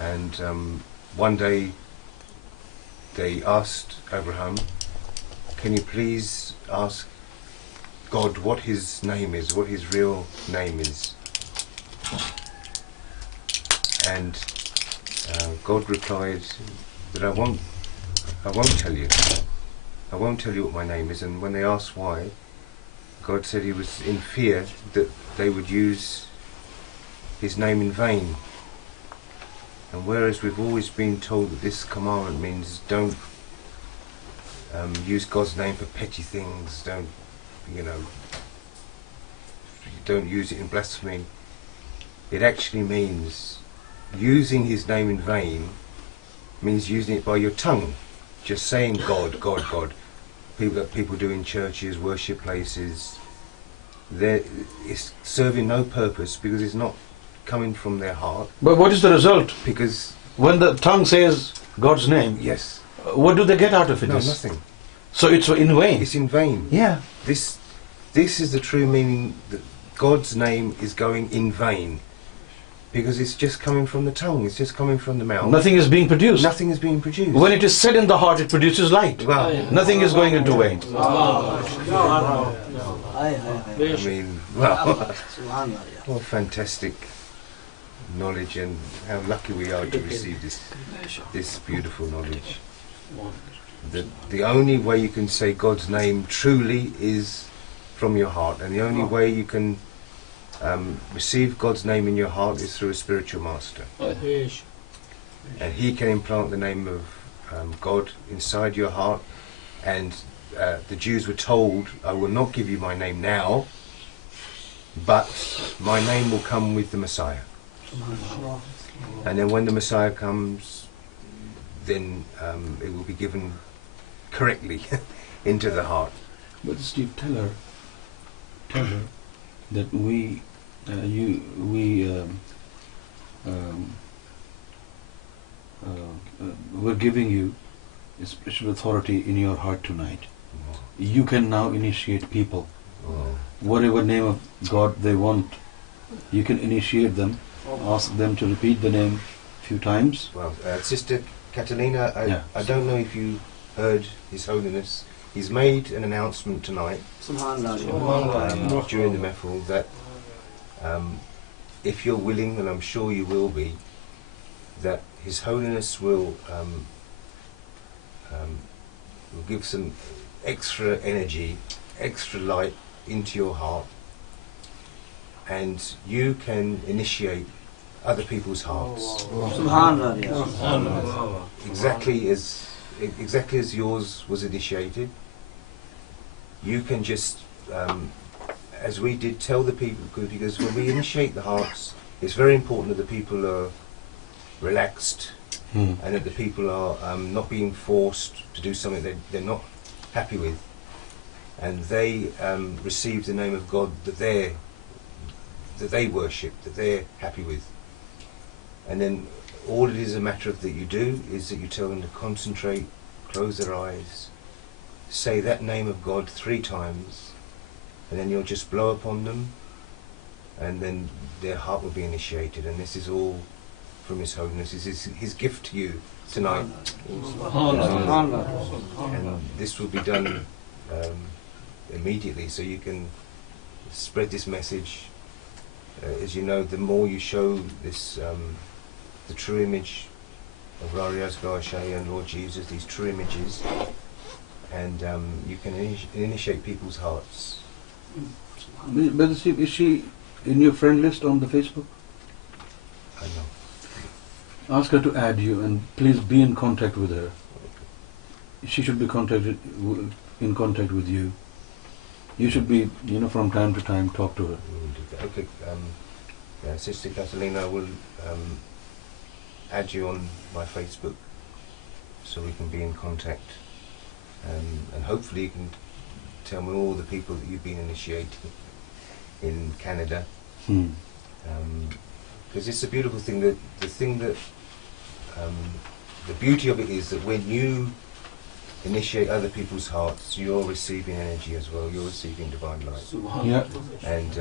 And one day they asked Abraham, can you please ask God what his name is, what his real name is? And God replied that I won't tell you. I won't tell you what my name is. And when they asked why, God said he was in fear that they would use his name in vain. And whereas we've always been told that this commandment means don't use God's name for petty things, don't use it in blasphemy, it actually means using his name in vain means using it by your tongue, just saying God, God, God. People do in churches, worship places, it's serving no purpose because it's not coming from their heart. But what is the result? Because when the tongue says God's name, yes, what do they get out of it? no, nothing. So it's in vain. It's in vain. Yeah. This is the true meaning, that God's name is going in vain because it's just coming from the tongue, it's just coming from the mouth. Nothing is being produced. Nothing is being produced. When it is said in the heart, it produces light. Wow. Nothing is going into vain. I mean, wow. What fantastic knowledge, and how lucky we are to receive this beautiful knowledge. The only way you can say God's name truly is from your heart, and the only way you can receive God's name in your heart is through a spiritual master. And he can implant the name of God inside your heart. And the Jews were told, I will not give you my name now, but my name will come with the Messiah. And then when the Messiah comes, then it will be given correctly into the heart. But Steve, tell her that we're giving you a spiritual authority in your heart tonight. Oh. You can now initiate people. Oh. Whatever name of God they want, you can initiate them, ask them to repeat the name, few times. Well, Sister Catalina, Yeah. I don't know if you heard His Holiness. He's made an announcement tonight Subhanallah. during the mehfil that if you're willing, and I'm sure you will be, that His Holiness will give some extra energy, extra light into your heart, and you can initiate other people's hearts Subhanallah. Yes. exactly as yours was initiated. You can just, as we did, tell the people, because when we initiate the hearts, it's very important that the people are relaxed and that the people are not being forced to do something they're not happy with, and they receive the name of God that they worship, that they're happy with. And then all it is a matter of that you do is that you tell them to concentrate, close their eyes, say that name of God 3 times, and then you'll just blow upon them, and then their heart will be initiated. And this is all from His Holiness. This is his gift to you tonight. And this will be done immediately, so you can spread this message. As you know, the more you show this, the true image of Riaz, Gohar, Shahi and Lord Jesus, these true images, and you can initiate people's hearts. Brother Steve, is she in your friend list on the Facebook? I know. Ask her to add you, and please be in contact with her. She should be in contact with you. You should be, from time to time, talk to her. Okay, Sister Catalina will add you on my Facebook so we can be in contact, and hopefully you can tell me all the people that you've been initiating in Canada, because it's a beautiful thing. That the beauty of it is that when you initiate other people's hearts, you're receiving energy as well. You're receiving divine light. Yeah. And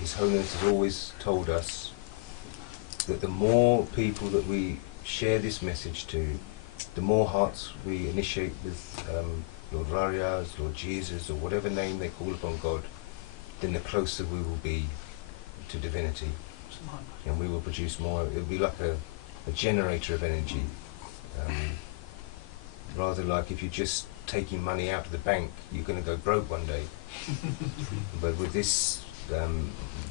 His Holiness has always told us that the more people that we share this message to, the more hearts we initiate with Lord Riaz, Lord Jesus, or whatever name they call upon God, then the closer we will be to divinity. And we will produce more. It will be like a generator of energy. Rather like if you're just taking money out of the bank, you're going to go broke one day. But with this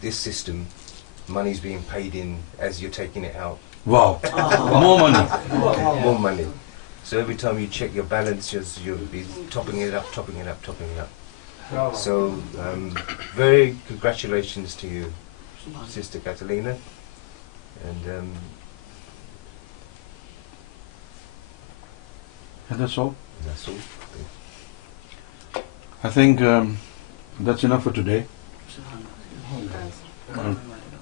system, money's being paid in as you're taking it out. Wow. More money. More money. So every time you check your balance, you'll be topping it up. So very congratulations to you, Sister Catalina. And that's all? That's all. I think that's enough for today.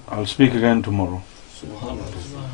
I'll speak again tomorrow. Subhanallah.